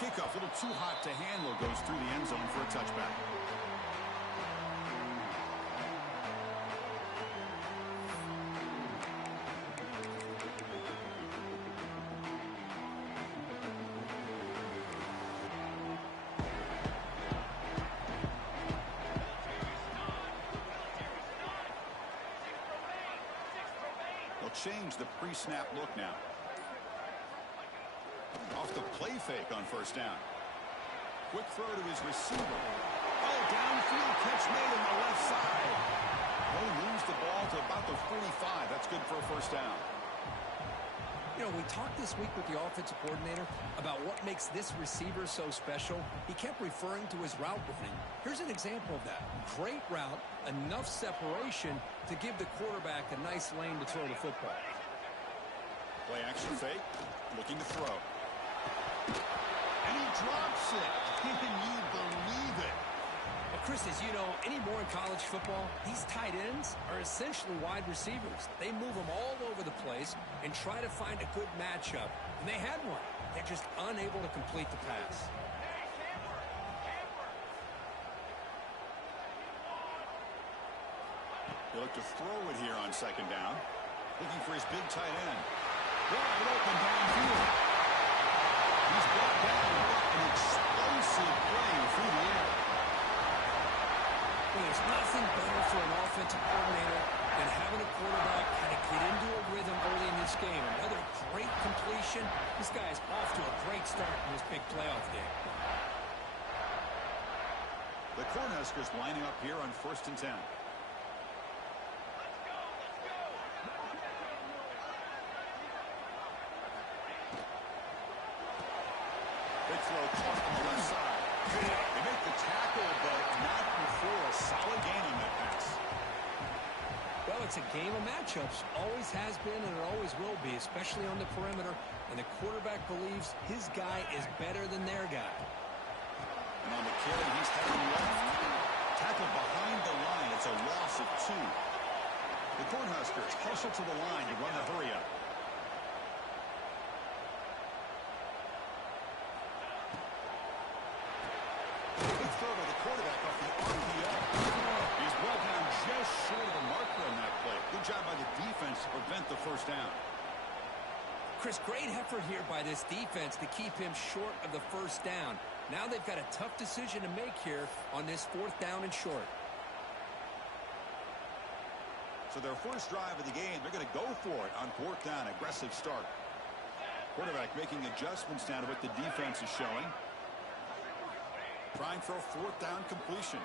kickoff, a little too hot to handle, goes through the end zone for a touchback. They'll change the pre-snap look now. Off the play fake on first down. Quick throw to his receiver. Oh, downfield catch made on the left side. They lose the ball to about the 45. That's good for a first down. You know, we talked this week with the offensive coordinator about what makes this receiver so special. He kept referring to his route running. Here's an example of that. Great route, enough separation to give the quarterback a nice lane to throw the football. Play action fake, looking to throw. And he drops it. Can you believe it? Well, Chris, as you know, anymore in college football, these tight ends are essentially wide receivers. They move them all over the place and try to find a good matchup. And they had one. They're just unable to complete the pass. They look to throw it here on second down. Looking for his big tight end. Wide open downfield. He's brought down an explosive play through the air. Well, there's nothing better for an offensive coordinator than having a quarterback kind of get into a rhythm early in this game. Another great completion. This guy is off to a great start in this big playoff game. The Cornhuskers lining up here on 1st and 10. Big throw caught on the left side. They make the tackle, but not before a solid gain on that pass. Well, it's a game of matchups. Always has been and it always will be, especially on the perimeter. And the quarterback believes his guy is better than their guy. And on the carry, he's heading left. Tackled behind the line. It's a loss of 2. The Cornhuskers hustle to the line to run the hurry up. Big throw by the quarterback off the RPO. He's brought down just short of the marker on that play. Good job by the defense to prevent the first down. Chris, great effort here by this defense to keep him short of the first down. Now they've got a tough decision to make here on this 4th down and short. So their first drive of the game, they're going to go for it on 4th down. Aggressive start. Quarterback making adjustments now to what the defense is showing. Trying for a 4th down completion.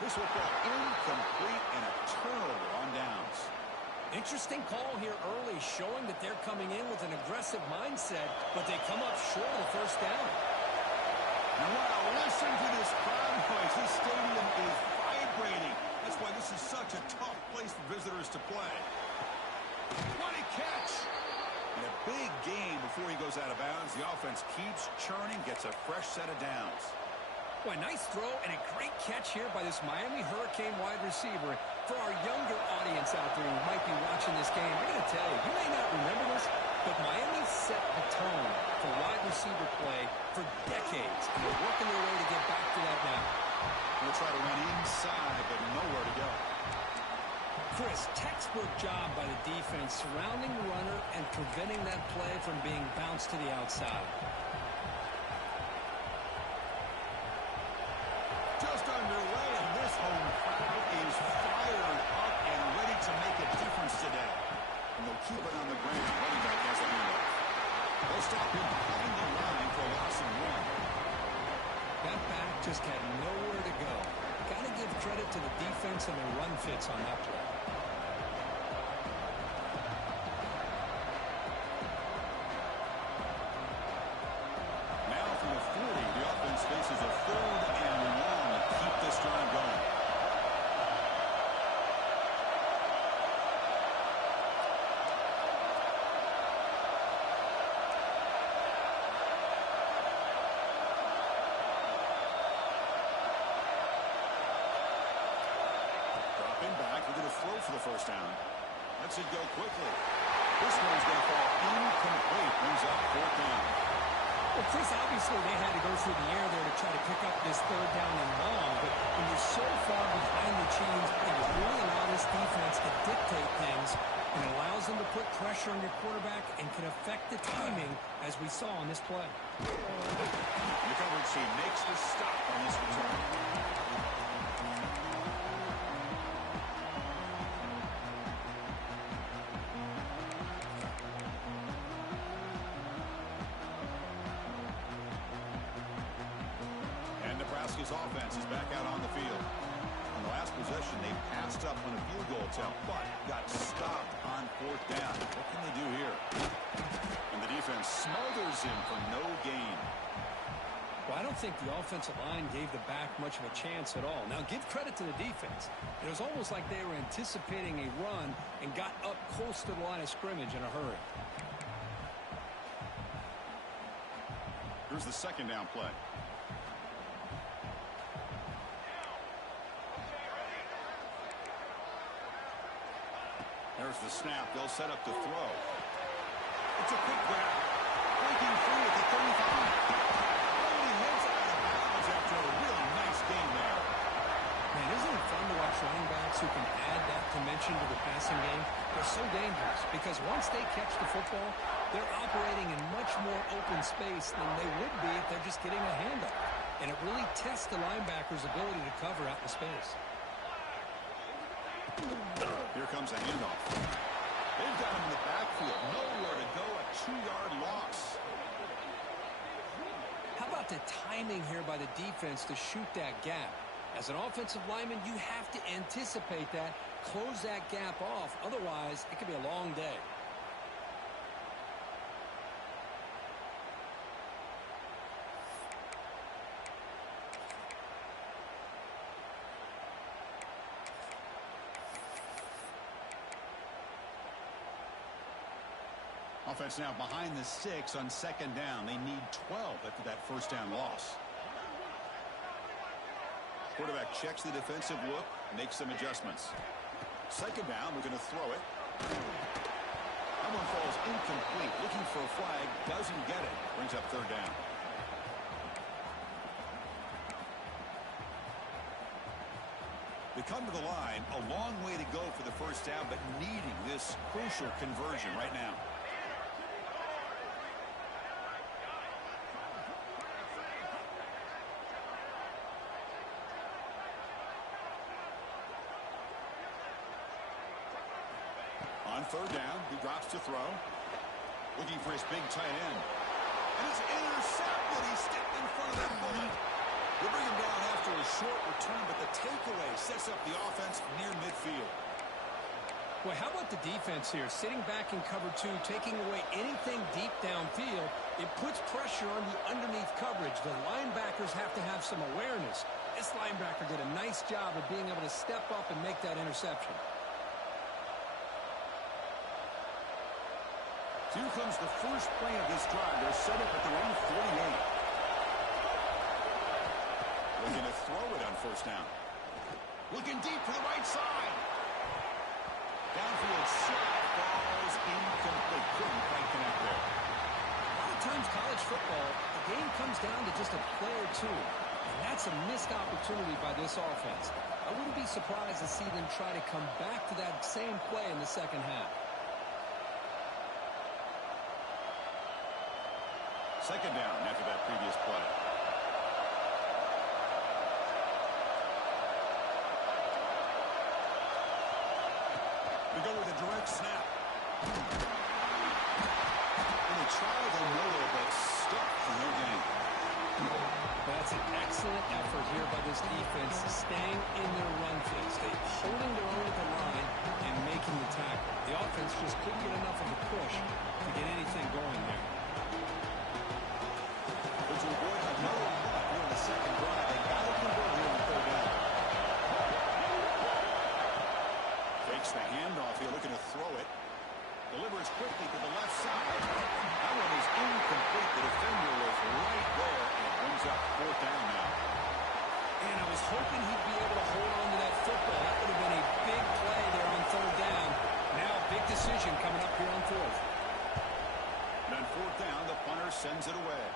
This football incomplete and a turnover on downs. Interesting call here early, showing that they're coming in with an aggressive mindset, but they come up short of the first down. Wow, listen to this crowd noise. This stadium is vibrating. That's why this is such a tough place for visitors to play. What a catch! And a big game before he goes out of bounds. The offense keeps churning, gets a fresh set of downs. Well, a nice throw and a great catch here by this Miami Hurricane wide receiver. For our younger audience out there who might be watching this game, I'm going to tell you, you may not remember this, but Miami set the tone for wide receiver play for decades, and they're working their way to get back to that now. We'll try to run inside, but nowhere to go. Chris, textbook job by the defense surrounding the runner and preventing that play from being bounced to the outside. Just underway, and this home crowd is fired up and ready to make a difference today. And they'll keep it on the ground. Running back has the handoff. They'll stop him behind the line for a loss of 1. That back just had nowhere to go. Got to give credit to the defense and their run fits on that play. Now from the 40, the offense faces a 3rd and long to keep this drive going. Dropping back, we're going to throw for the first down. Lets it go quickly. This one's going to fall incomplete. Brings up 4th down. Well, Chris, obviously they had to go through the air there to try to pick up this third down and long, but when you're so far behind the chains, and you really allow this defense to dictate things, and it allows them to put pressure on your quarterback and can affect the timing, as we saw on this play. The coverage team makes the stop on this return. Nebraska's offense is back out on the field. On the last possession, they passed up on a field goal attempt, but got stopped on fourth down. What can they do here? And the defense smothers him for no gain. Well, I don't think the offensive line gave the back much of a chance at all. Now, give credit to the defense. It was almost like they were anticipating a run and got up close to the line of scrimmage in a hurry. Here's the second down play. There's the snap. They'll set up to throw. It's a quick grab. Breaking free at the 35. He heads out of bounds after a really nice game there. Man, isn't it fun to watch running backs who can add that dimension to the passing game? They're so dangerous because once they catch the football, they're operating in much more open space than they would be if they're just getting a handoff. And it really tests the linebacker's ability to cover out in space. Here comes a handoff. They've got him in the backfield. Nowhere to go. A 2-yard loss. How about the timing here by the defense to shoot that gap? As an offensive lineman, you have to anticipate that, close that gap off. Otherwise, it could be a long day. Offense now behind the 6 on second down. They need 12 after that first down loss. Quarterback checks the defensive look, makes some adjustments. Second down, we're going to throw it. That one falls incomplete. Looking for a flag, doesn't get it. Brings up third down. They come to the line, a long way to go for the first down, but needing this crucial conversion right now. On third down, he drops to throw. Looking for his big tight end. And it's intercepted. He stepped in front of that bullet. They bring him down after a short return, but the takeaway sets up the offense near midfield. Well, how about the defense here? Sitting back in cover 2, taking away anything deep downfield. It puts pressure on the underneath coverage. The linebackers have to have some awareness. This linebacker did a nice job of being able to step up and make that interception. Here comes the first play of this drive. They're set up at their own 48. Looking to throw it on first down. Looking deep to the right side. Downfield shot falls incomplete. Couldn't quite connect there. A lot of times college football, the game comes down to just a play or two. And that's a missed opportunity by this offense. I wouldn't be surprised to see them try to come back to that same play in the second half. Second down after that previous play. We go with a direct snap. And they tried the middle, but stuck for no gain. That's an excellent effort here by this defense, staying in their run phase. They holding their own at the line and making the tackle. The offense just couldn't get enough of a push to get anything going there. To avoid another punt here in the second drive. They got to convert here on third down. Fakes the handoff here, looking to throw it. Delivers quickly to the left side. That one is incomplete. The defender was right there, and it brings up fourth down now. And I was hoping he'd be able to hold on to that football. That would have been a big play there on third down. Now a big decision coming up here on fourth. And on fourth down, the punter sends it away.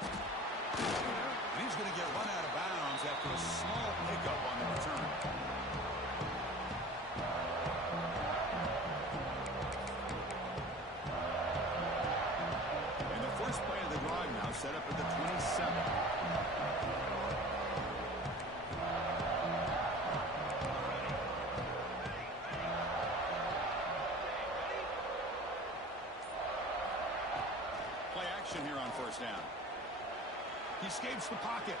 And he's going to get run out of bounds after a small pickup on the return. And the first play of the drive now set up at the 27. Play action here on first down. He escapes the pocket.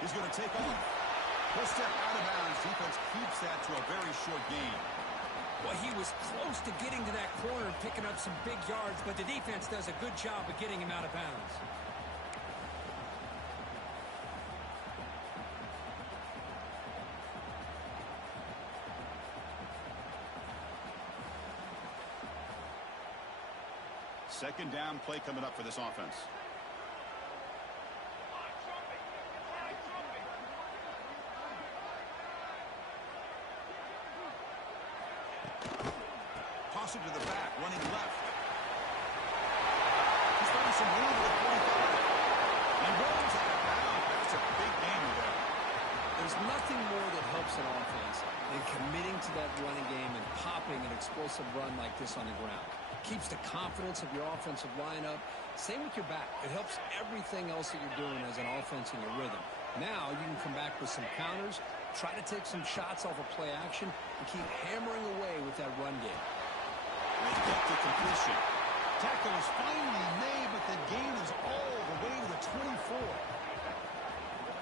He's going to take off. He'll step out of bounds. Defense keeps that to a very short gain. Well, he was close to getting to that corner and picking up some big yards, but the defense does a good job of getting him out of bounds. Second down play coming up for this offense. Toss it to the back, running left. He's finding some room at the 45. And rolls out of bounds. That's a big gain there. There's nothing more that helps an offense than committing to that running game and popping an explosive run like this on the ground. Keeps the confidence of your offensive lineup. Same with your back. It helps everything else that you're doing as an offense in your rhythm. Now you can come back with some counters, try to take some shots off of play action, and keep hammering away with that run game. They get to completion. Tackle is finally made, but the gain is all the way to the 24.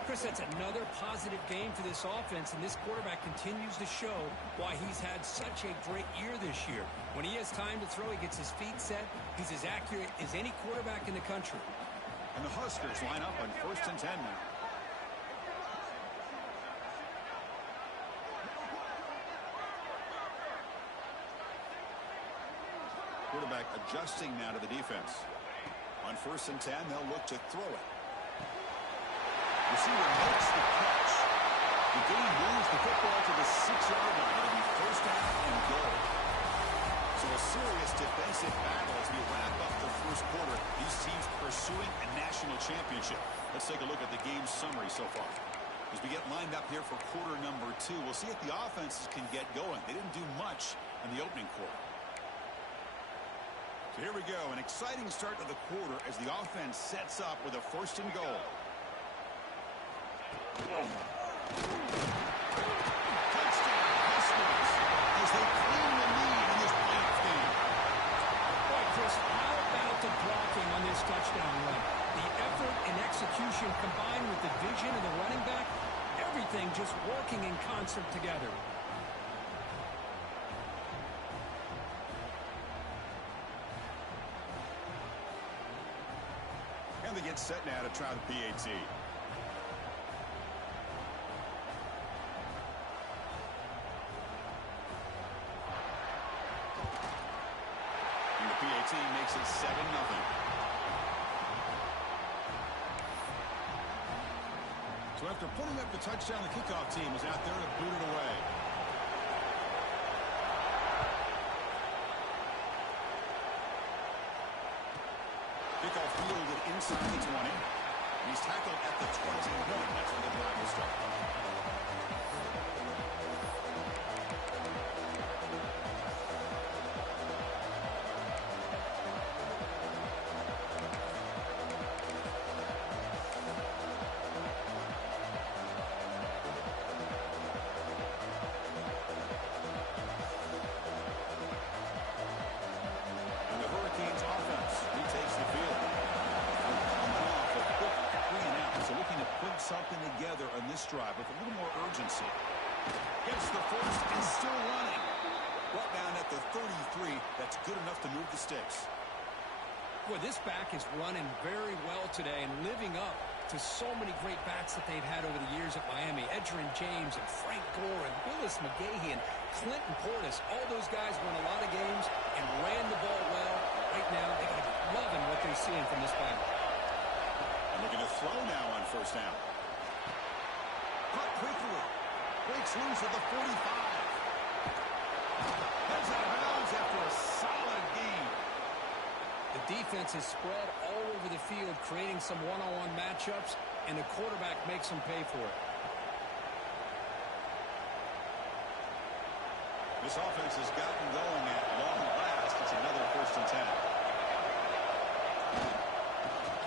Chris, that's another positive game for this offense, and this quarterback continues to show why he's had such a great year this year. When he has time to throw, he gets his feet set. He's as accurate as any quarterback in the country. And the Huskers line up on 1st and 10 now. Quarterback adjusting now to the defense. On 1st and 10, they'll look to throw it. Receiver makes the catch. The game moves the football to the 6-yard line. It'll be first down and goal. So a serious defensive battle as we wrap up the first quarter. These teams pursuing a national championship. Let's take a look at the game summary so far. As we get lined up here for quarter number 2, we'll see if the offenses can get going. They didn't do much in the opening quarter. So here we go, an exciting start to the quarter as the offense sets up with a 1st and goal. Touchdown, Huskers, as they claim the lead in this playoff game. Boy, Chris, how about the blocking on this touchdown run? The effort and execution combined with the vision of the running back, everything just working in concert together. And they get set now to try the PAT. And the PAT makes it 7-0. So after putting up the touchdown, the kickoff team is out there to boot it away. Kickoff fielded inside the 20. He's tackled at the 21. That's when the drive will start. And the Hurricanes offense retakes the field. Coming off a quick 3-and-out, so looking to put something together on this drive with a little more urgency. Gets the first and still running. Brought down at the 33. That's good enough to move the sticks. Boy, this back is running very well today and living up to so many great backs that they've had over the years at Miami. Edgerrin James and Frank Gore and Willis McGahee and Clinton Portis. All those guys won a lot of games and ran the ball well. Right now, they got to be loving what they're seeing from this back. And looking to throw now on 1st down. Caught quickly. Breaks loose at the 45. Heads out of bounds after a solid gain. The defense is spread all over the field, creating some one-on-one matchups, and the quarterback makes them pay for it. This offense has gotten going at long last. It's another 1st and 10.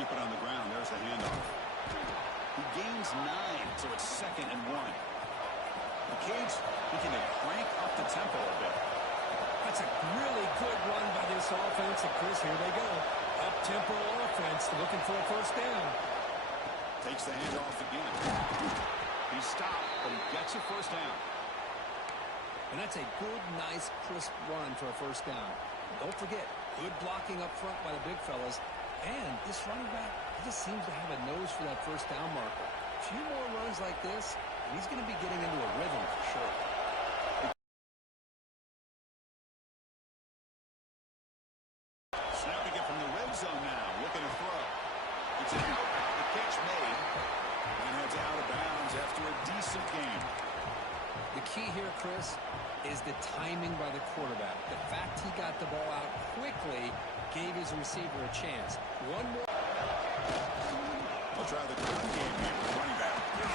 Keep it on the ground. There's the handoff. He gains 9, so it's 2nd and 1. The Canes looking to crank up the tempo a bit. That's a really good run by this offense. And Chris, here they go. Up-tempo offense looking for a 1st down. Takes the handoff again. He stopped, but he gets a 1st down. And that's a good, nice, crisp run for a 1st down. Don't forget, good blocking up front by the big fellas. And this running back, he just seems to have a nose for that 1st down marker. A few more runs like this, and he's going to be getting into a rhythm for sure. Snapping it from the red zone now, looking to throw. It's out. The catch made. And heads out of bounds after a decent game. The key here, Chris, is the timing by the quarterback. The fact he got the ball out quickly gave his receiver a chance. One more. We'll try the ground game here with running back. The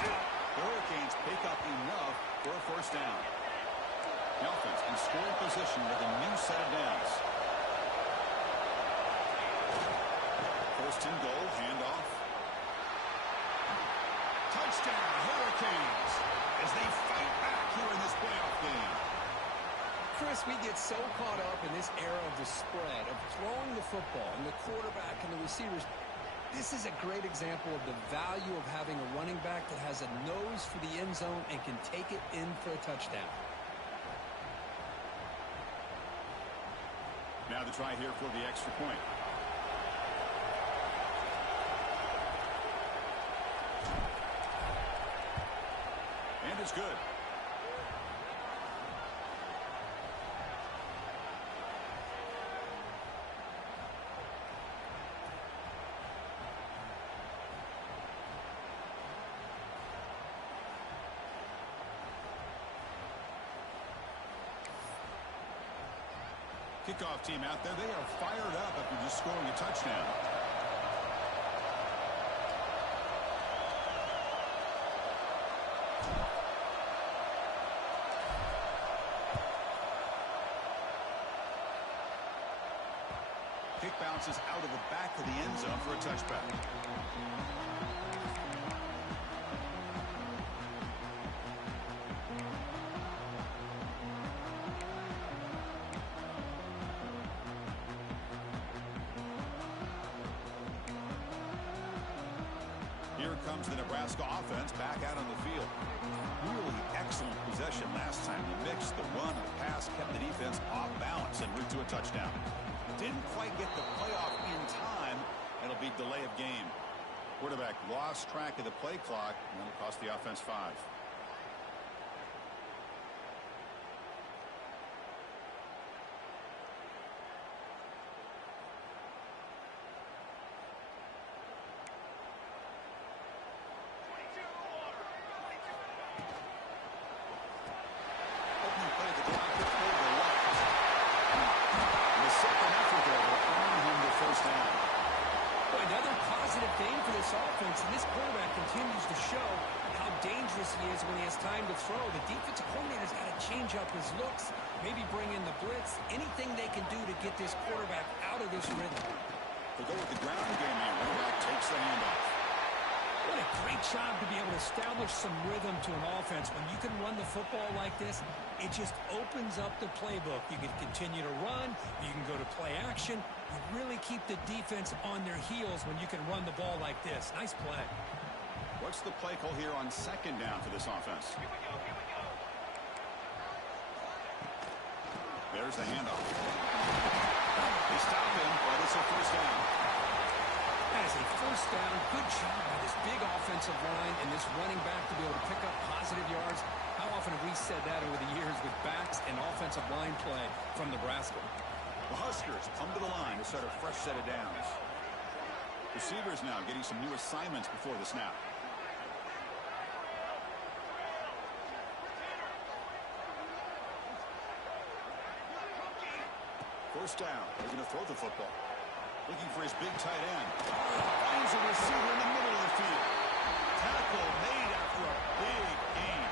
Hurricanes pick up enough for a 1st down. The offense in scoring position with a new set of downs. 1st and goal, handoff. Touchdown, Hurricanes, as they fight back here in this playoff game. Chris, we get so caught up in this era of the spread, of throwing the football, and the quarterback and the receivers. This is a great example of the value of having a running back that has a nose for the end zone and can take it in for a touchdown. Now the try here for the extra point. And it's good. Kickoff team out there. They are fired up after just scoring a touchdown. Kick bounces out of the back of the end zone for a touchback. Here comes the Nebraska offense back out on the field. Really excellent possession last time. The mix, the run, the pass kept the defense off balance en route to a touchdown. Didn't quite get the playoff in time. It'll be delay of game. Quarterback lost track of the play clock, and that'll cost the offense 5. Offense, and this quarterback continues to show how dangerous he is when he has time to throw. The defensive coordinator's got to change up his looks, maybe bring in the blitz, anything they can do to get this quarterback out of this rhythm. They go with the ground game here. Running back takes the handoff. What a great job to be able to establish some rhythm to an offense. When you can run the football like this, it just opens up the playbook. You can continue to run. You can go to play action. You really keep the defense on their heels when you can run the ball like this. Nice play. What's the play call here on 2nd down for this offense? Here we go. There's the handoff. They stop him, but it's a 1st down. That is a 1st down. Good job by this big offensive line and this running back to be able to pick up positive yards. How often have we said that over the years with backs and offensive line play from Nebraska? The Huskers come to the line to start a fresh set of downs. Receivers now getting some new assignments before the snap. First down. They're going to throw the football. Looking for his big tight end. Finds a receiver in the middle of the field. Tackle made after a big gain.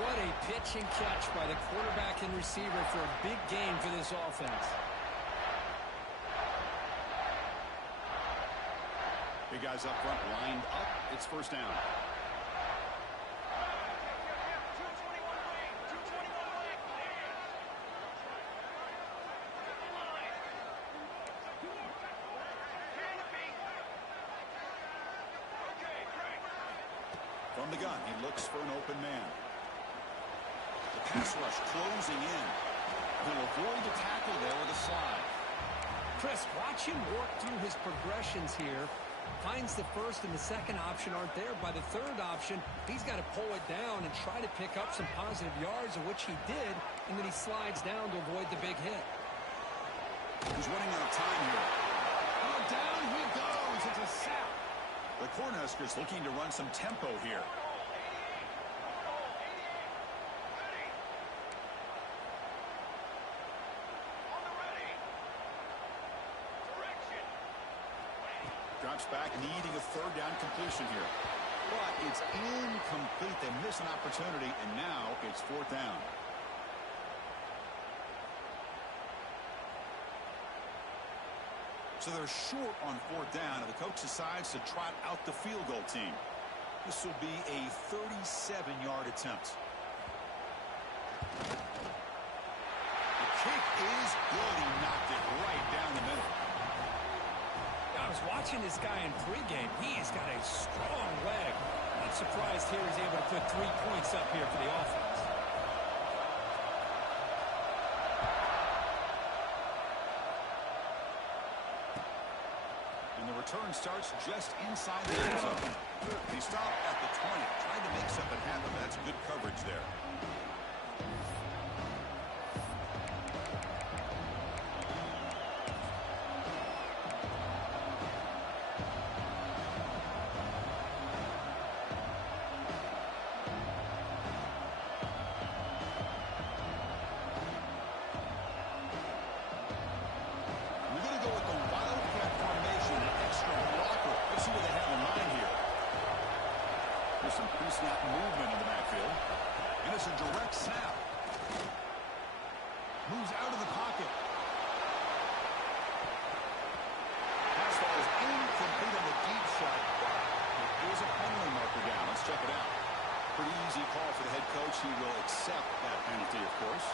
What a pitch and catch by the quarterback and receiver for a big gain for this offense. Big guys up front lined up. It's first down. From the gun, he looks for an open man. The pass rush closing in. He'll avoid the tackle there with a slide. Chris, watch him work through his progressions here. Finds the first and the second option aren't there. By the third option, he's got to pull it down and try to pick up some positive yards, of which he did, and then he slides down to avoid the big hit. He's running out of time here. Oh, down he goes. It's a sack. The Cornhuskers looking to run some tempo here. Drops back, needing a third down completion here. But it's incomplete. They miss an opportunity, and now it's fourth down. So they're short on fourth down, and the coach decides to trot out the field goal team. This will be a 37-yard attempt. The kick is good. He knocked it right down the middle. I was watching this guy in pregame. He's got a strong leg. Not surprised here he's able to put 3 points up here for the offense. And the return starts just inside the end zone. He stopped at the 20, tried to make something happen, but that's good coverage there. Some pre-snap movement in the backfield. And it's a direct snap. Moves out of the pocket. Pass ball is incomplete on the deep shot. There is a penalty marker down. Let's check it out. Pretty easy call for the head coach. He will accept that penalty, of course.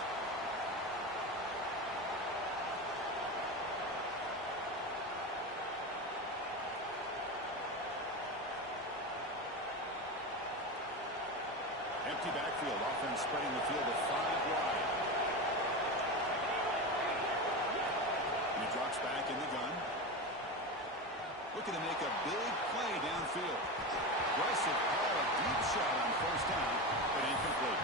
Empty backfield. Offense spreading the field to 5 wide. And he drops back in the gun. Looking to make a big play downfield. Aggressive call, a deep shot on first down, but incomplete.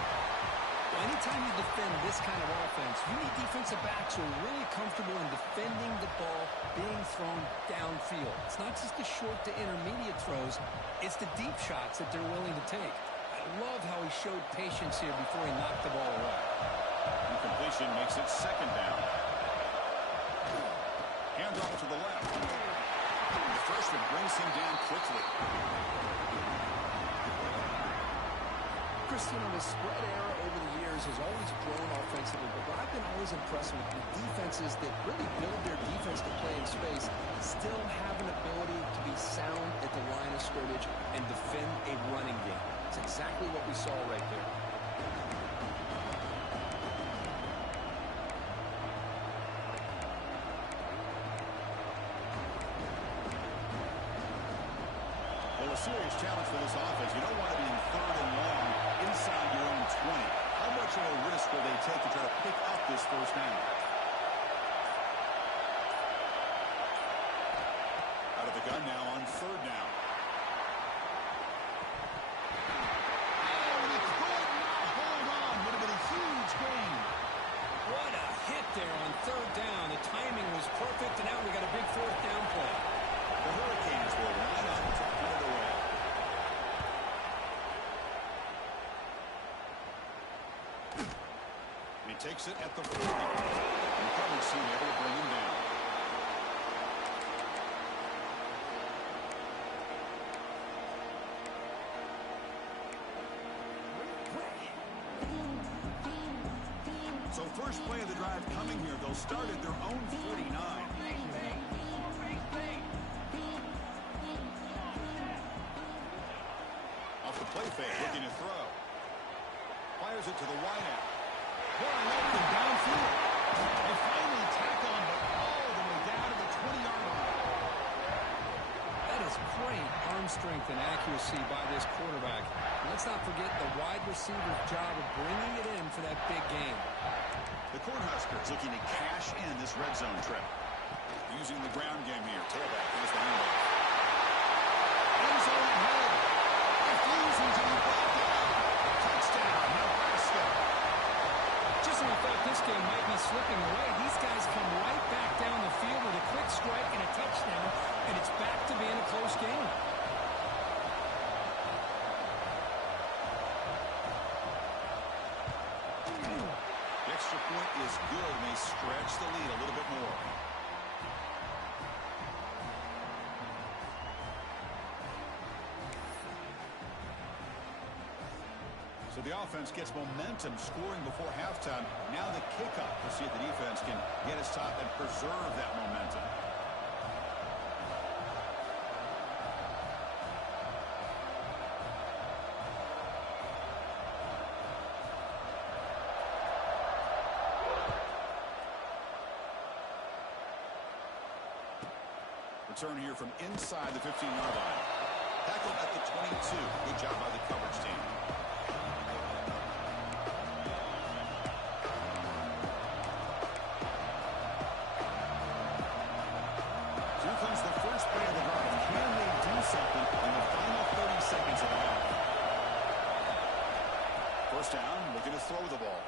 Well, anytime you defend this kind of offense, you need defensive backs who are really comfortable in defending the ball being thrown downfield. It's not just the short to intermediate throws. It's the deep shots that they're willing to take. I love how he showed patience here before he knocked the ball away. Incompletion makes it second down. Hands off to the left. The freshman brings him down quickly. Christian, the spread era over the years has always grown offensively, but I've been always impressed with the defenses that really build their defense to play in space, still have an ability to be sound at the line of scrimmage and defend a running game. It's exactly what we saw right there. Well, a serious challenge for this offense. You don't want to be in third and long inside your own 20. How much of a risk will they take to try to pick up this first down? Out of the gun now on third down. What a hit there on third down. The timing was perfect, and now we got a big fourth down play. The Hurricanes will line up to put it away. And he takes it at the 40. And the coverage team able to bring him down. So first play of the drive coming here. They'll start at their own 49. Off the play fake, looking to throw. Fires it to the wideout. Going open downfield. They finally tack on, but all the way down to the 20-yard line. That is great arm strength and accuracy by this quarterback. And let's not forget the wide receiver's job of bringing it in for that big game. The Cornhuskers looking to cash in this red zone trip. Using the ground game here. Tailback has the handoff. End zone ahead. Refusing to be brought down. Touchdown, Nebraska. Just when I thought this game might be slipping away, these guys come right back down the field with a quick strike and a touchdown, and it's back to being a close game. The extra point is good, and they stretch the lead a little bit more. So the offense gets momentum scoring before halftime. Now the kickoff. We'll see if the defense can get his top and preserve that momentum. Return here from inside the 15-yard line. Tackled at the 22. Good job by the coverage team. Here comes the first play of the drive. Can they do something in the final 30 seconds of the half? First down, looking to throw the ball.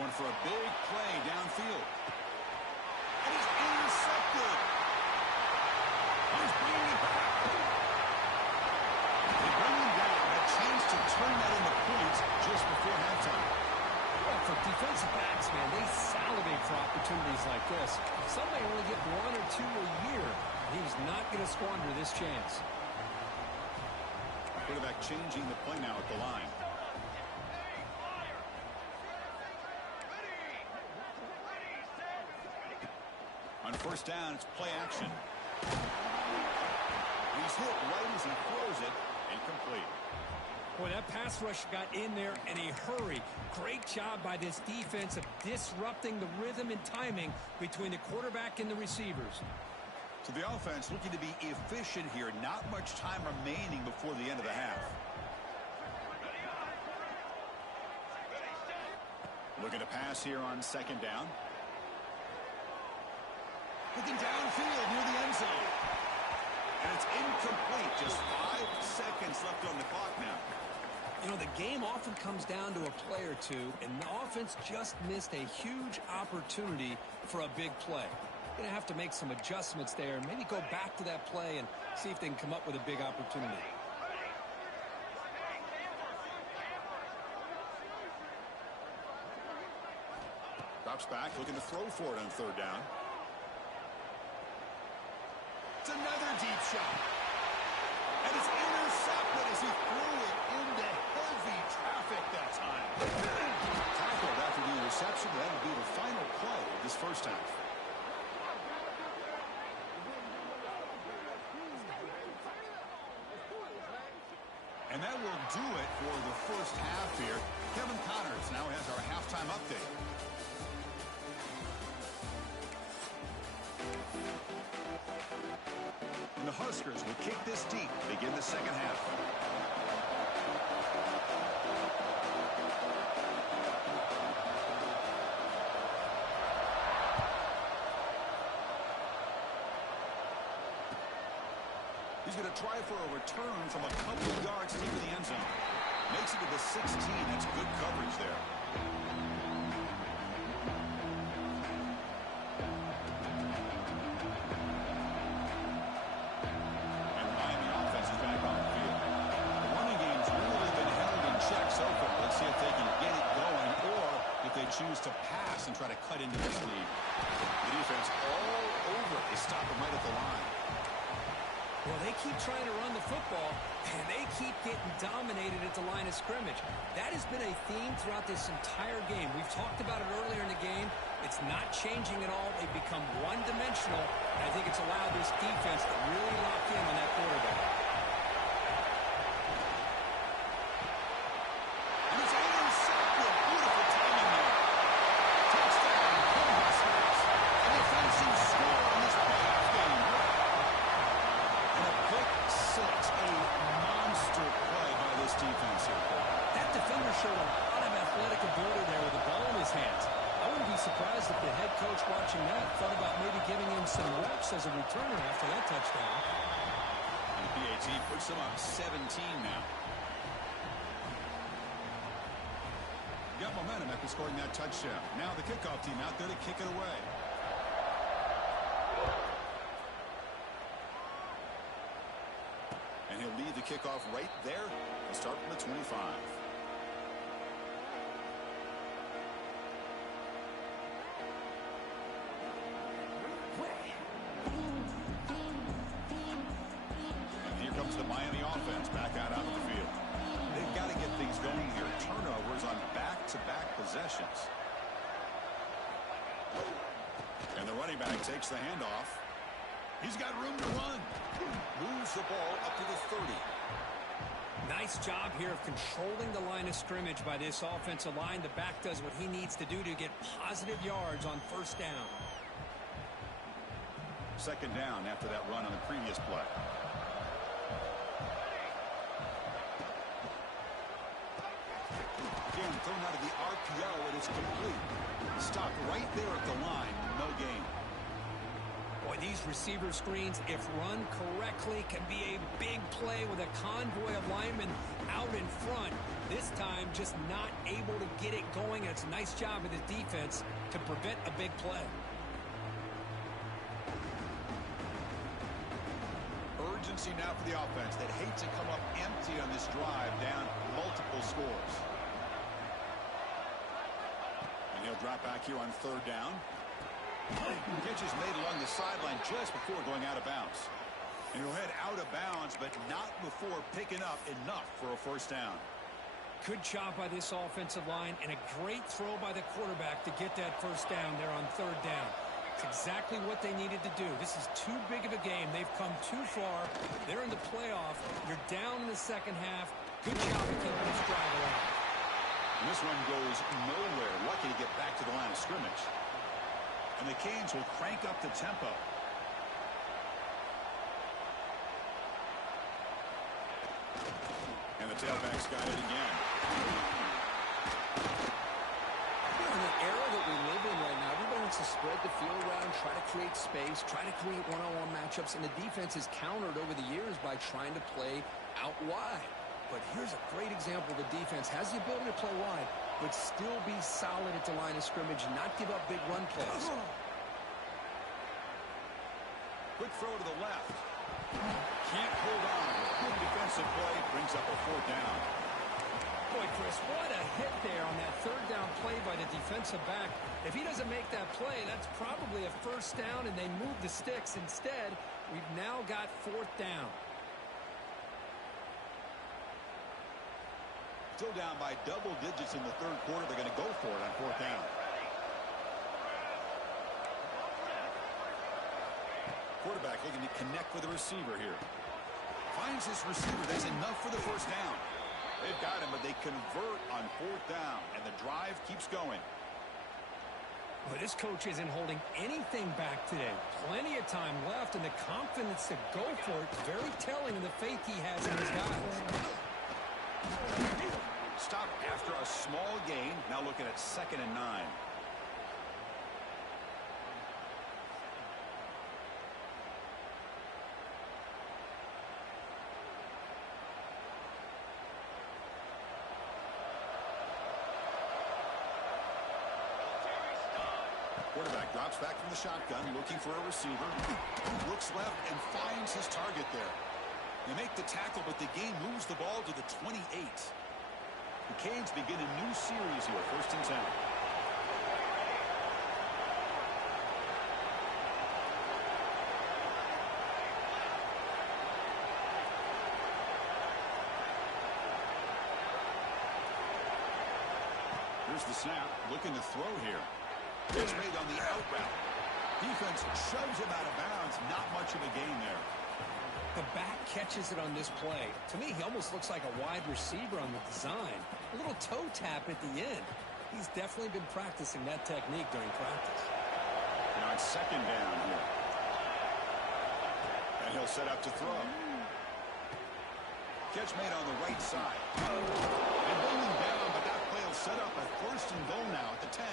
Going for a big play downfield. And he's intercepted. He's bringing it back. They bring him down. A chance to turn that into points just before halftime. Well, for defensive backs, man, they salivate for opportunities like this. Some may only get one or two a year. He's not going to squander this chance. Quarterback changing the play now at the line. On first down, it's play action. He's hit right as he throws it. Incomplete. Boy, that pass rush got in there in a hurry. Great job by this defense of disrupting the rhythm and timing between the quarterback and the receivers. So the offense looking to be efficient here. Not much time remaining before the end of the half. Looking to pass here on second down. Looking downfield near the end zone. And it's incomplete. Just 5 seconds left on the clock now. You know, the game often comes down to a play or two, and the offense just missed a huge opportunity for a big play. Going to have to make some adjustments there and maybe go back to that play and see if they can come up with a big opportunity. Drops back, looking to throw for it on third down. It's another deep shot. And it's intercepted as he threw it into heavy traffic that time. Tackled after the reception. That'll be the final play of this first half. And that will do it for the first half here. Kevin Connors now has our halftime update. And the Huskers will kick this deep to begin the second half. He's going to try for a return from a couple of yards deep in the end zone. Makes it to the 16. That's good coverage there. Choose to pass and try to cut into this lead. The defense all over. They stop him right at the line. Well, they keep trying to run the football, and they keep getting dominated at the line of scrimmage. That has been a theme throughout this entire game. We've talked about it earlier in the game. It's not changing at all. They've become one-dimensional, and I think it's allowed this defense to really lock in on that quarterback. And it's intercepted. Beautiful timing there. Touchdown, Cardinals. An offensive score in this playoff game. And a pick six, a monster play by this defense here. That defender showed a lot of athletic ability there with the ball in his hands. I wouldn't be surprised if the head coach watching that thought about maybe giving him some reps as a returner after that touchdown. And the PAT puts them up 17 now. Got momentum after scoring that touchdown. Now the kickoff team out there to kick it away. And he'll lead the kickoff right there and start from the 25. The Miami offense back out onto the field. They've got to get things going here. Turnovers on back-to-back possessions. And the running back takes the handoff. He's got room to run. Moves the ball up to the 30. Nice job here of controlling the line of scrimmage by this offensive line. The back does what he needs to do to get positive yards on first down. Second down after that run on the previous play. Again, thrown out of the RPO, and it's complete. Stop right there at the line. No gain. Boy, these receiver screens, if run correctly, can be a big play with a convoy of linemen out in front. This time, just not able to get it going. And it's a nice job of the defense to prevent a big play. Urgency now for the offense that hates to come up empty on this drive, down multiple scores. And he'll drop back here on third down. Catch is made along the sideline just before going out of bounds. And he'll head out of bounds, but not before picking up enough for a first down. Good job by this offensive line, and a great throw by the quarterback to get that first down there on third down. It's exactly what they needed to do. This is too big of a game. They've come too far. They're in the playoff. You're down in the second half. Good job of keeping this drive alive. And this one goes nowhere. Lucky to get back to the line of scrimmage. And the Canes will crank up the tempo. And the tailback's got it again. In the era that we live in right now, everybody wants to spread the field around, try to create space, try to create one-on-one matchups, and the defense is countered over the years by trying to play out wide. But here's a great example. The defense has the ability to play wide, but still be solid at the line of scrimmage, not give up big run plays. Quick throw to the left. Can't hold on. Good defensive play brings up a fourth down. Boy, Chris, what a hit there on that third down play by the defensive back. If he doesn't make that play, that's probably a first down, and they move the sticks. Instead, we've now got fourth down. Still down by double digits in the third quarter. They're going to go for it on fourth down. Quarterback looking to connect with the receiver here. Finds this receiver. That's enough for the first down. They've got him, but they convert on fourth down, and the drive keeps going. Well, this coach isn't holding anything back today. Plenty of time left, and the confidence to go for it, very telling in the faith he has in his guys. Stop after a small gain. Now looking at 2nd and 9. Quarterback drops back from the shotgun, looking for a receiver. Looks left and finds his target there. They make the tackle, but the game moves the ball to the 28. The Canes begin a new series here, 1st and 10. Here's the snap. Looking to throw here. It's made on the out route. Defense shoves him out of bounds. Not much of a gain there. The back catches it on this play. To me, he almost looks like a wide receiver on the design. A little toe tap at the end. He's definitely been practicing that technique during practice. Now it's second down here. And he'll set up to throw. Catch made on the right side. And bowling down, but that play will set up a first and goal now at the 10.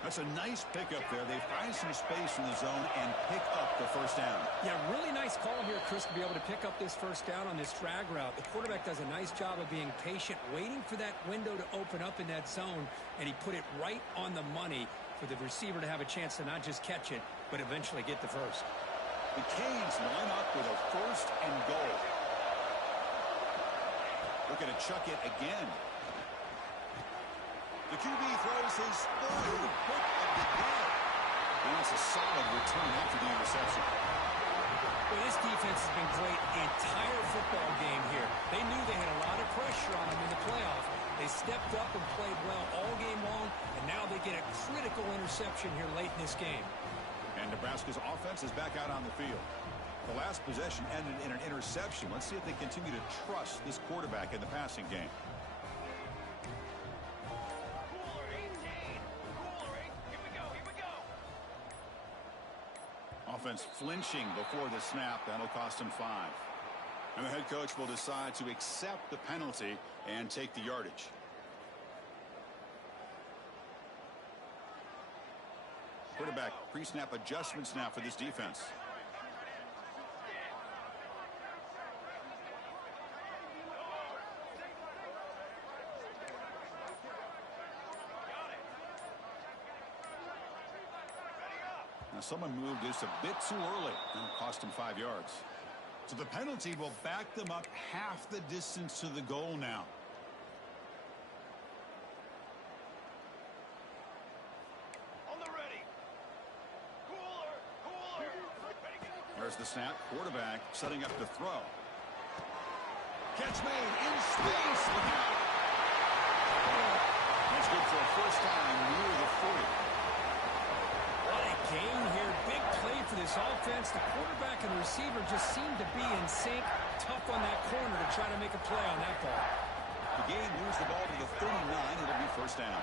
That's a nice pickup there. They find some space in the zone and pick up the first down. Yeah, really nice call here, Chris, to be able to pick up this first down on this drag route. The quarterback does a nice job of being patient, waiting for that window to open up in that zone, and he put it right on the money for the receiver to have a chance to not just catch it, but eventually get the first. The Canes line up with a first and goal. Looking to chuck it again. The QB throws his third pick of the day. And it's a solid return after the interception. Well, this defense has been great the entire football game here. They knew they had a lot of pressure on them in the playoff. They stepped up and played well all game long, and now they get a critical interception here late in this game. And Nebraska's offense is back out on the field. The last possession ended in an interception. Let's see if they continue to trust this quarterback in the passing game. Offense flinching before the snap. That'll cost him 5. And the head coach will decide to accept the penalty and take the yardage. Quarterback pre-snap adjustments now for this defense. Now someone moved this a bit too early. That'll cost him 5 yards. So the penalty will back them up half the distance to the goal now. On the ready. Cooler. There's the snap. Quarterback setting up to throw. Catch made in space. Look out. That's good for a first down near the 40. What a gain here. Big play for this offense. The quarterback and the receiver just seem to be in sync. Tough on that corner to try to make a play on that ball. The game moves the ball to the 39. It'll be first down.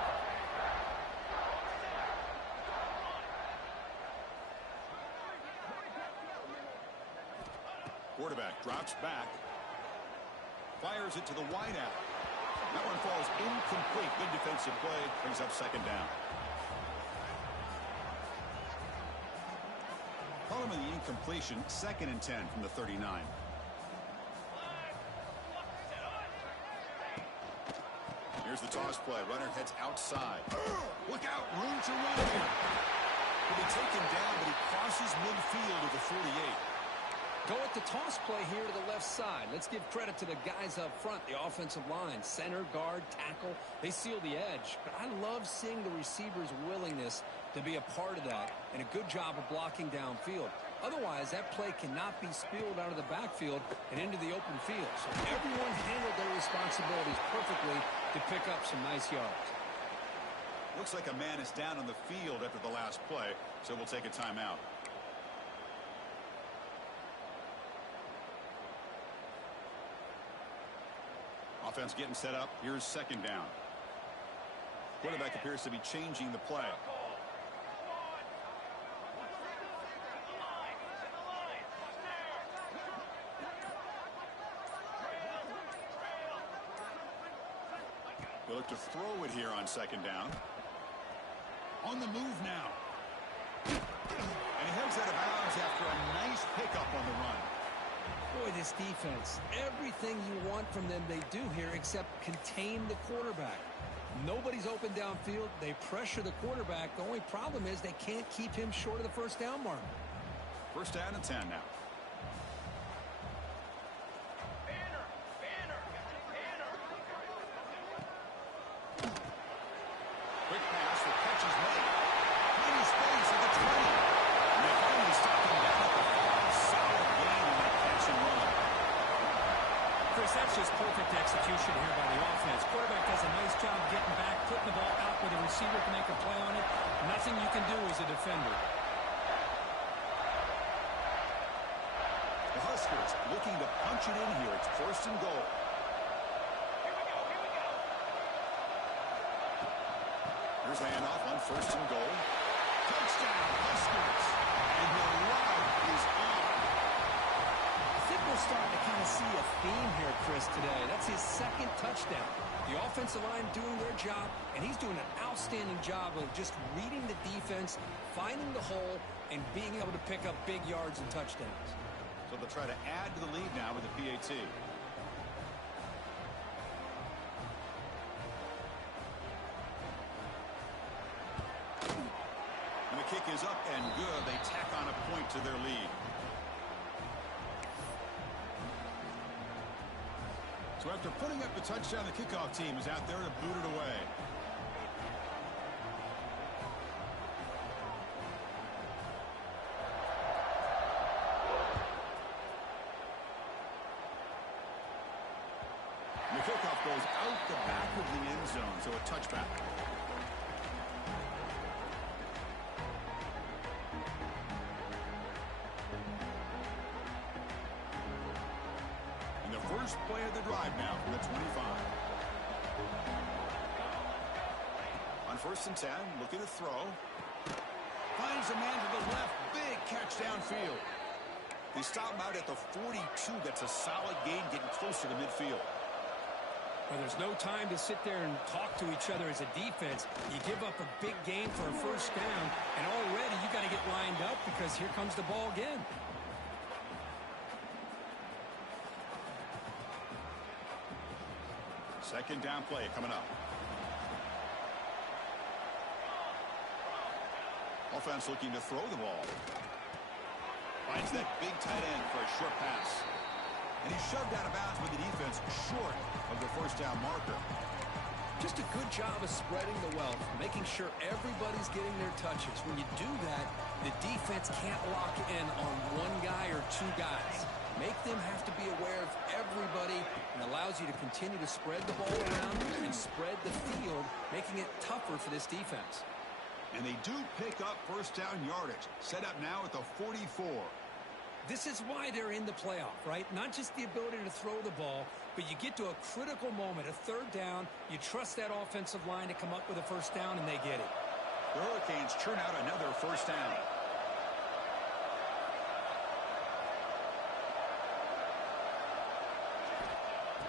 Quarterback drops back. Fires it to the wideout. That one falls incomplete. Good defensive play. Brings up second down. Call him in the incompletion. 2nd and 10 from the 39. Here's the toss play. Runner heads outside. Look out. Room to run here. He'll be taken down, but he crosses midfield to the 48. Go at the toss play here to the left side. Let's give credit to the guys up front, the offensive line, center, guard, tackle. They seal the edge. But I love seeing the receiver's willingness to be a part of that and a good job of blocking downfield. Otherwise, that play cannot be spilled out of the backfield and into the open field. So everyone handled their responsibilities perfectly to pick up some nice yards. Looks like a man is down on the field after the last play, so we'll take a timeout. Offense getting set up. Here's second down. Quarterback appears to be changing the play. They look to throw it here on second down. On the move now. And he heads out of bounds after a nice pickup on the run. Boy, this defense, everything you want from them they do here except contain the quarterback. Nobody's open downfield. They pressure the quarterback. The only problem is they can't keep him short of the first down mark. First down and 10 now. Quick pass, the catch is made. Tiny space at the 20. And they finally stop him down at the 5. Solid gain on that catch and run. Chris, that's just perfect execution here by the offense. Quarterback does a nice job getting back where the receiver can make a play on it, nothing you can do as a defender. The Huskers looking to punch it in here. It's 1st and goal. Here we go. Here's a handoff on 1st and goal. Touchdown, Huskers. And the ride is on. I think we're starting to kind of see a theme here, Chris, today. That's his 2nd touchdown. The offensive line doing their job, and he's doing an outstanding job of just reading the defense, finding the hole, and being able to pick up big yards and touchdowns. So they'll try to add to the lead now with the PAT. And the kick is up and good. They tack on a point to their lead. So after putting up the touchdown, the kickoff team is out there to boot it away. And the kickoff goes out the back of the end zone, so a touchback. First play of the drive now from the 25. On 1st and 10, looking to throw. Finds a man to the left. Big catch downfield. They stop him out at the 42. That's a solid gain, getting closer to midfield. Well, there's no time to sit there and talk to each other as a defense. You give up a big gain for a 1st down, and already you got to get lined up because here comes the ball again. Second down play coming up. Offense looking to throw the ball. Finds that big tight end for a short pass. And he's shoved out of bounds with the defense short of the 1st down marker. Just a good job of spreading the wealth, making sure everybody's getting their touches. When you do that, the defense can't lock in on one guy or 2 guys. Make them have to be aware of everybody, and allows you to continue to spread the ball around and spread the field, making it tougher for this defense. And they do pick up 1st down yardage. Set up now at the 44. This is why they're in the playoff, right? Not just the ability to throw the ball, but you get to a critical moment, a 3rd down, you trust that offensive line to come up with a 1st down, and they get it. The Hurricanes churn out another 1st down.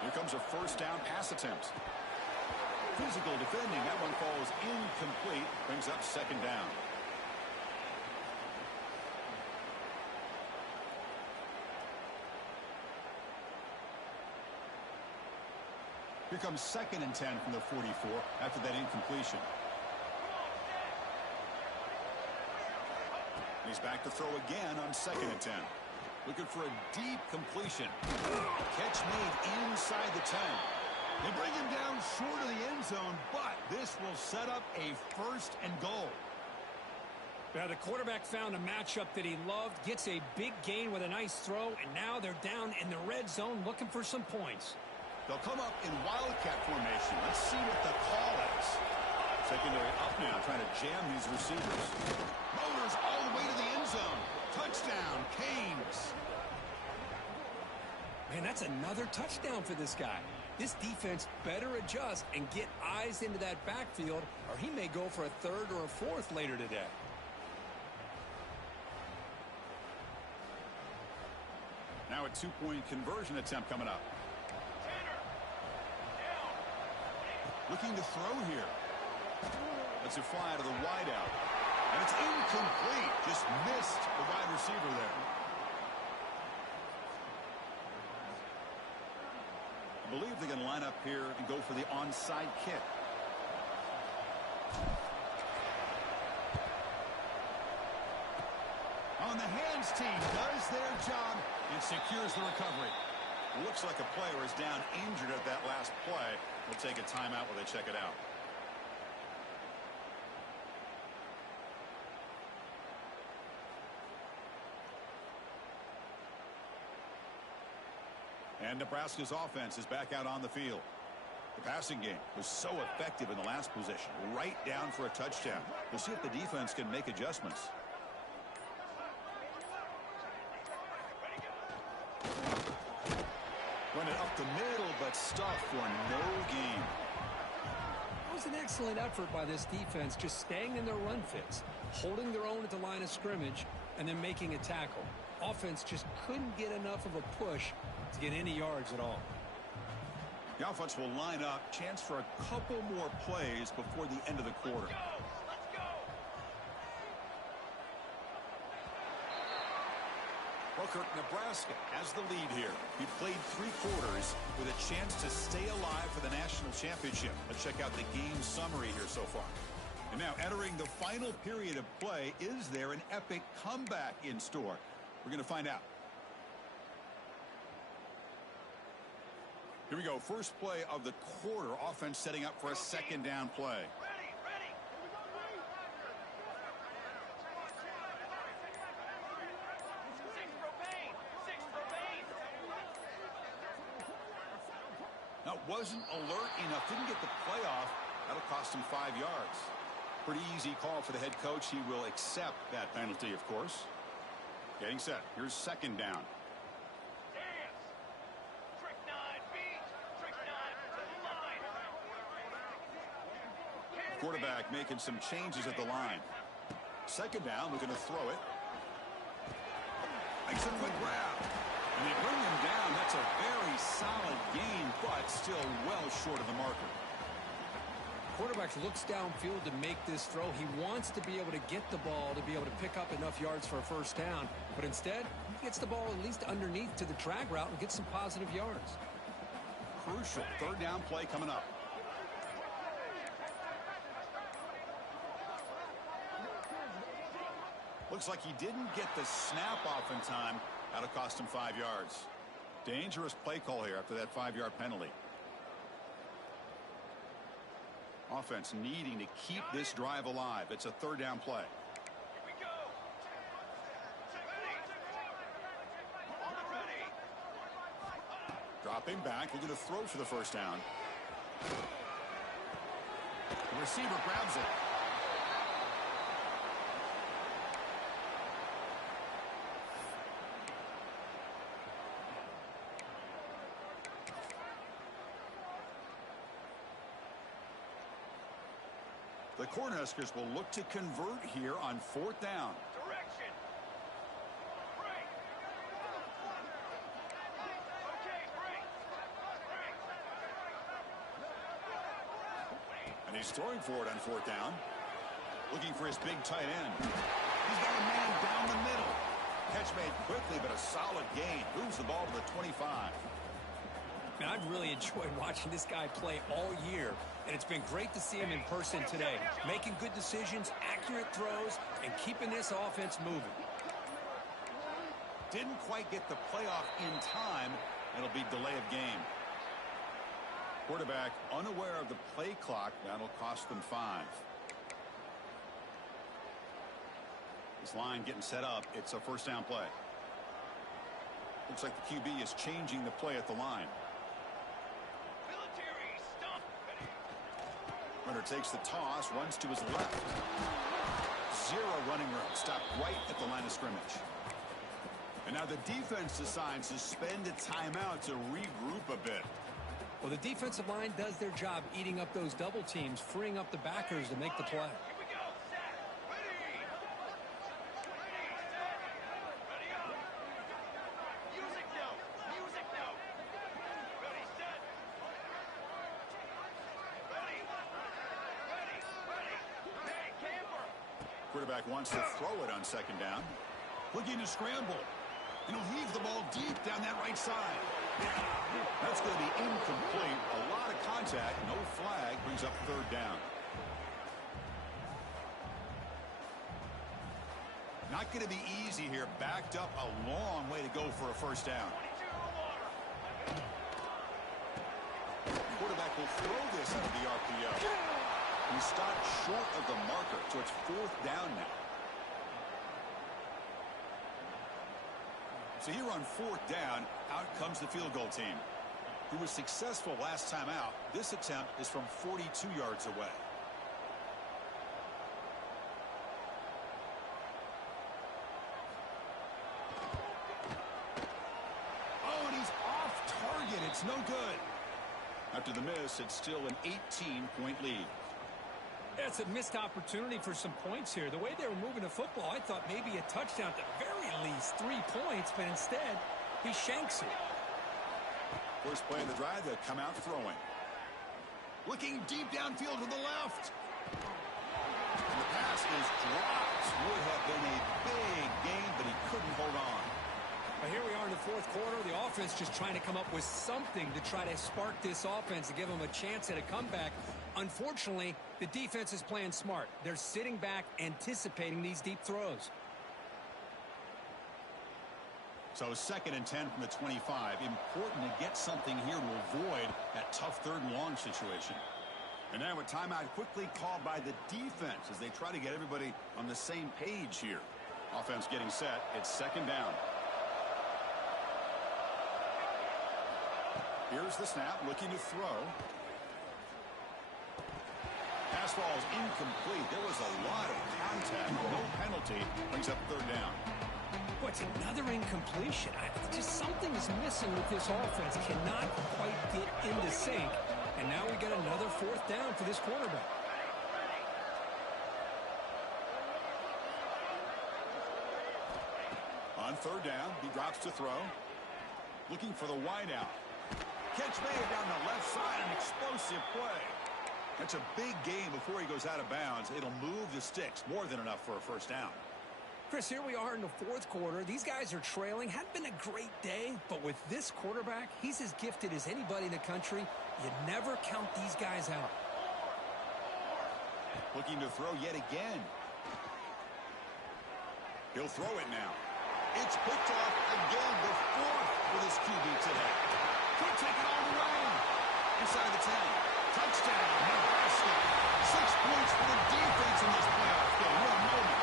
Here comes a 1st down pass attempt. Physical defending. That one falls incomplete. Brings up 2nd down. Here comes 2nd and 10 from the 44 after that incompletion. And he's back to throw again on 2nd and 10. Looking for a deep completion. Catch made inside the 10. They bring him down short of the end zone, but this will set up a 1st and goal. Now the quarterback found a matchup that he loved, gets a big gain with a nice throw, and now they're down in the red zone looking for some points. They'll come up in wildcat formation. Let's see what the call is. Secondary up now, trying to jam these receivers. Motors all the way to the end zone. Touchdown, Canes. Man, that's another touchdown for this guy. This defense better adjust and get eyes into that backfield, or he may go for a 3rd or a 4th later today. Now a 2-point conversion attempt coming up. Looking to throw here. Lets it fly to the wideout. And it's incomplete. Just missed the wide receiver there. I believe they're going to line up here and go for the onside kick. On the hands team does their job and secures the recovery. Looks like a player is down injured at that last play. We'll take a timeout while they check it out. And Nebraska's offense is back out on the field. The Passing game was so effective in the last possession, right down for a touchdown. We'll see if the defense can make adjustments. Run it up the middle, but stuffed for no gain. It was an excellent effort by this defense, just staying in their run fits, holding their own at the line of scrimmage, and then making a tackle. Offense just couldn't get enough of a push to get any yards at all. The offense will line up. Chance for a couple more plays before the end of the quarter. Let's go. Booker, Nebraska has the lead here. He played 3 quarters with a chance to stay alive for the national championship. Let's check out the game summary here so far. And now entering the final period of play, is there an epic comeback in store? We're going to find out. Here we go. First play of the quarter. Offense setting up for a second down play. Ready. Six propane. Now, wasn't alert enough. Didn't get the playoff. That'll cost him 5 yards. Pretty easy call for the head coach. He will accept that penalty, of course. Getting set. Here's second down. Dance. Trick 9, beat. Trick 9 to the line. Quarterback making some changes at the line. Second down, looking to throw it. Makes a quick grab. And they bring him down. That's a very solid gain, but still well short of the marker. Quarterback looks downfield to make this throw. He wants to be able to get the ball to be able to pick up enough yards for a first down. But instead, he gets the ball at least underneath to the drag route and gets some positive yards. Crucial third down play coming up. Looks like he didn't get the snap off in time. That'll cost him 5 yards. Dangerous play call here after that 5-yard penalty. Offense needing to keep this drive alive. It's a third down play. Here we go. Ready. Dropping back. Looking to throw for the first down. The receiver grabs it. The Cornhuskers will look to convert here on fourth down. Direction. Break. Okay, break. And he's throwing for it on fourth down. Looking for his big tight end. He's got a man down the middle. Catch made quickly, but a solid gain. Moves the ball to the 25. Man, I've really enjoyed watching this guy play all year, and it's been great to see him in person today, making good decisions, accurate throws, and keeping this offense moving. Didn't quite get the playoff in time. It'll be delay of game. Quarterback unaware of the play clock. That'll cost them 5. This line getting set up. It's a first down play. Looks like the QB is changing the play at the line. Military stump. Runner takes the toss, runs to his left. 0 running room. Stopped right at the line of scrimmage. And now the defense decides to spend a timeout to regroup a bit. Well, the defensive line does their job eating up those double teams, freeing up the backers to make the play. Here we go. Set. Ready. Set. Ready up. Music note. Music note. Ready, set. Ready. Hey, camper. Quarterback wants to throw it on second down. Looking to scramble. And he'll heave the ball deep down that right side. That's going to be incomplete. A lot of contact. No flag. Brings up third down. Not going to be easy here. Backed up a long way to go for a first down. 22 water. Quarterback will throw this out of the RPO. He stopped short of the marker, so it's fourth down now. So here on fourth down, out comes the field goal team. He was successful last time out. This attempt is from 42 yards away. Oh, and he's off target. It's no good. After the miss, it's still an 18-point lead. That's a missed opportunity for some points here. The way they were moving the football, I thought maybe a touchdown at the very least, 3 points, but instead he shanks it. First play of the drive, they'll come out throwing. Looking deep downfield to the left. And the pass is dropped. Would have been a big gain, but he couldn't hold on. But here we are in the fourth quarter. The offense just trying to come up with something to try to spark this offense to give them a chance at a comeback. Unfortunately, the defense is playing smart. They're sitting back, anticipating these deep throws. So 2nd and 10 from the 25. Important to get something here to avoid that tough 3rd and long situation. And now a timeout quickly called by the defense as they try to get everybody on the same page here. Offense getting set. It's 2nd down. Here's the snap, looking to throw. Pass ball is incomplete. There was a lot of contact. No penalty. Brings up 3rd down. What's another incompletion? Just something is missing with this offense. Cannot quite get into sync. And now we get another 4th down for this quarterback. On 3rd down, he drops to throw. Looking for the wideout. Catch made down the left side, an explosive play. That's a big gain before he goes out of bounds. It'll move the sticks, more than enough for a 1st down. Chris, here we are in the 4th quarter. These guys are trailing. Hadn't been a great day, but with this quarterback, he's as gifted as anybody in the country. You never count these guys out. Looking to throw yet again. He'll throw it now. It's picked off again, the 4th for this QB today. Could take it all the way. Inside the 10. Touchdown, Nebraska. 6 points for the defense in this playoff game. What a moment.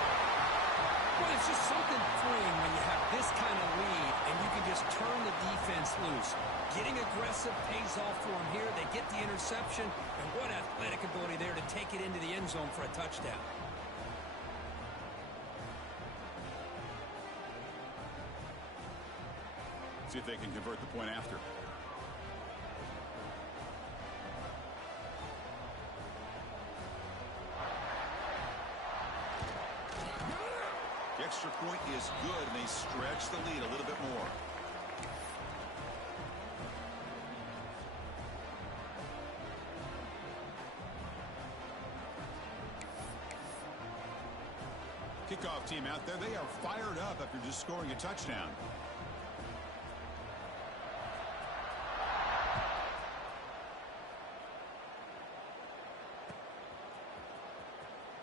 Well, it's just something freeing when you have this kind of lead and you can just turn the defense loose. Getting aggressive pays off for them here. They get the interception, and what athletic ability there to take it into the end zone for a touchdown. See if they can convert the point after. The extra point is good, and they stretch the lead a little bit more. Kickoff team out there, they are fired up after just scoring a touchdown.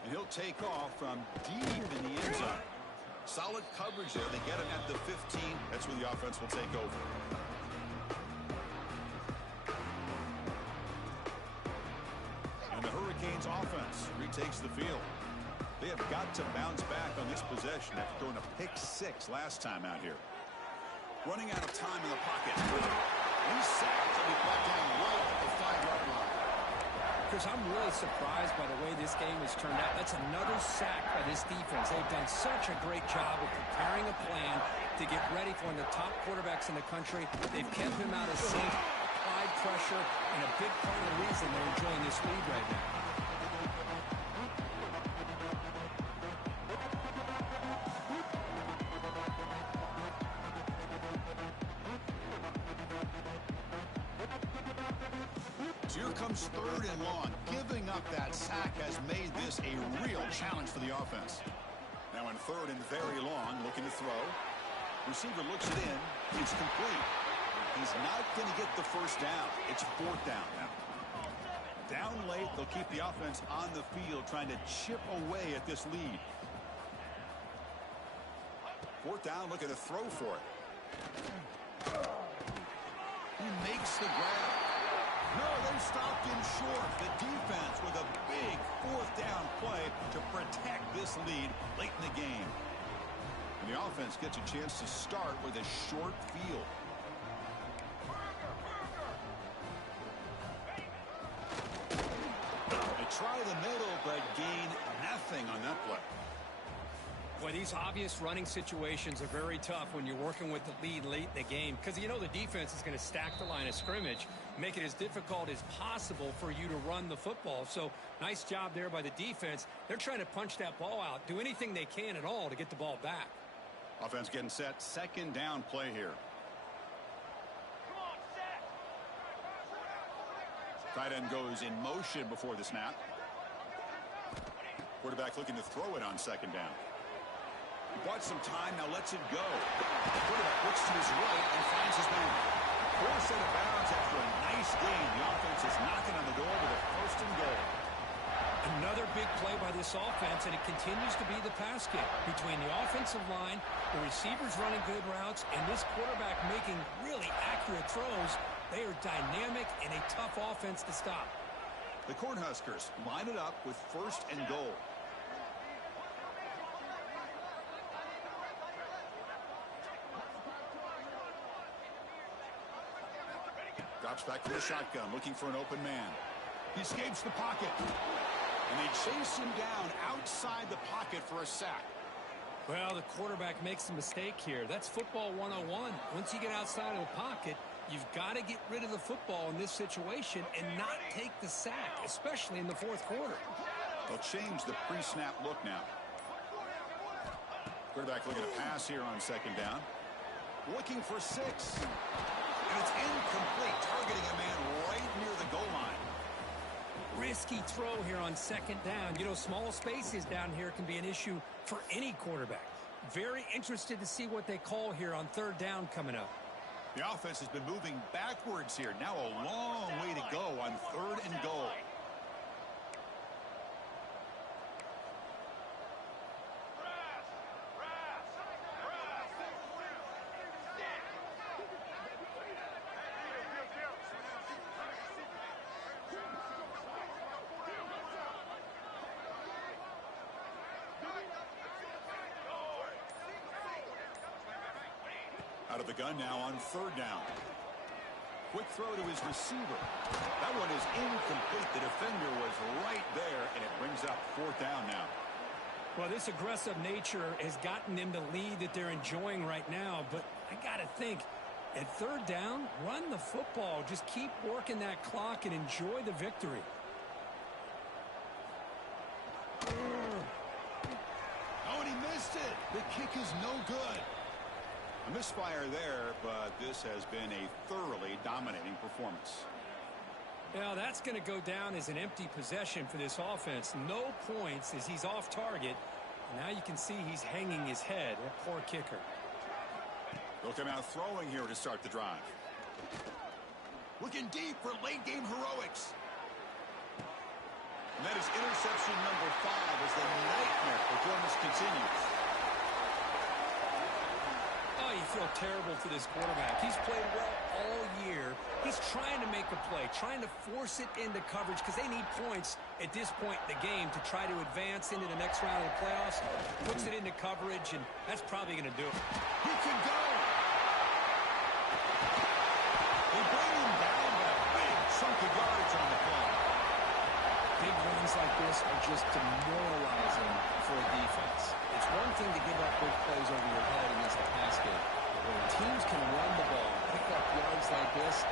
And he'll take off from deep in the end zone. Solid coverage there. They get him at the 15. That's where the offense will take over. And the Hurricanes offense retakes the field. They have got to bounce back on this possession after throwing a pick 6 last time out here. Running out of time in the pocket. He's sacked and he brought down right at the 5-yard line. Chris, I'm really surprised by the way this game has turned out. That's another sack by this defense. They've done such a great job of preparing a plan to get ready for one of the top quarterbacks in the country. They've kept him out of sync, applied pressure, and a big part of the reason they're enjoying this lead right now. Here comes 3rd and long. Giving up that sack has made this a real challenge for the offense. Now in 3rd and very long, looking to throw. Receiver looks it in. It's complete. He's not going to get the 1st down. It's 4th down now. Down late, they'll keep the offense on the field trying to chip away at this lead. 4th down, looking to throw for it. He makes the grab. No, they stopped him short. The defense with a big 4th down play to protect this lead late in the game. And the offense gets a chance to start with a short field. try the middle, but gain nothing on that play. Well, these obvious running situations are very tough when you're working with the lead late in the game because you know the defense is going to stack the line of scrimmage, make it as difficult as possible for you to run the football. So nice job there by the defense. They're trying to punch that ball out, do anything they can at all to get the ball back. Offense getting set. Second down play here. Come on, set. Tight end goes in motion before the snap. Quarterback looking to throw it on second down. He bought some time, now lets it go. The quarterback looks to his right and finds his man. Forced out of bounds after a nice gain. The offense is knocking on the door with a first and goal. Another big play by this offense, and it continues to be the pass game between the offensive line, the receivers running good routes, and this quarterback making really accurate throws. They are dynamic and a tough offense to stop. The Cornhuskers line it up with first and goal. Drops back to the shotgun, looking for an open man. He escapes the pocket. And they chase him down outside the pocket for a sack. Well, the quarterback makes a mistake here. That's football 101. Once you get outside of the pocket, you've got to get rid of the football in this situation and not take the sack, especially in the fourth quarter. They'll change the pre-snap look now. Quarterback looking to pass here on second down. Looking for 6. And it's incomplete, targeting a man right near the goal line. Risky throw here on second down. You know, small spaces down here can be an issue for any quarterback. Very interested to see what they call here on third down coming up. The offense has been moving backwards here. Now a long way to go on third and goal. Out of the gun now on third down. Quick throw to his receiver. That one is incomplete. The defender was right there, and it brings up fourth down now. Well, this aggressive nature has gotten them the lead that they're enjoying right now, but I got to think, at third down, run the football. Just keep working that clock and enjoy the victory. Oh, and he missed it. The kick is no good. A misfire there, but this has been a thoroughly dominating performance. Now that's going to go down as an empty possession for this offense. No points as he's off target. Now you can see he's hanging his head. A poor kicker. They'll come out throwing here to start the drive. Looking deep for late game heroics. And that is interception number 5 as the nightmare performance continues. Oh, you feel terrible for this quarterback. He's played well all year. He's trying to make a play, trying to force it into coverage because they need points at this point in the game to try to advance into the next round of the playoffs. Puts it into coverage, and that's probably going to do it. He can go. They bring him down, but a big chunk of yardage on the play. Big runs like this are just demoralizing for a defense. It's one thing to give up big plays over your head against the pass game. When teams can run the ball, pick up yards like this,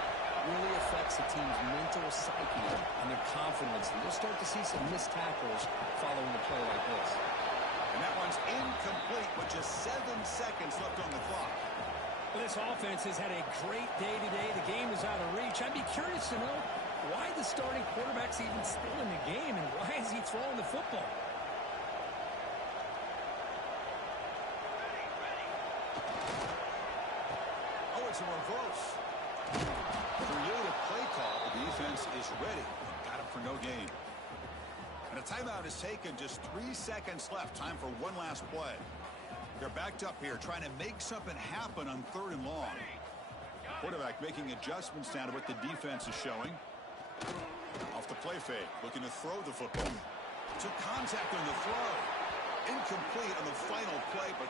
really affects the team's mental psyche and their confidence. And you'll start to see some missed tackles following a play like this. And that one's incomplete with just 7 seconds left on the clock. Well, this offense has had a great day today. The game is out of reach. I'd be curious to know why the starting quarterback's even still in the game and why is he throwing the football? Oh, it's a reverse. Creative play call. The defense is ready. Got him for no gain. And a timeout is taken. Just 3 seconds left. Time for one last play. They're backed up here trying to make something happen on third and long. Quarterback making adjustments down to what the defense is showing. Off the play fake, looking to throw the football. Took contact on the throw. Incomplete on the final play, but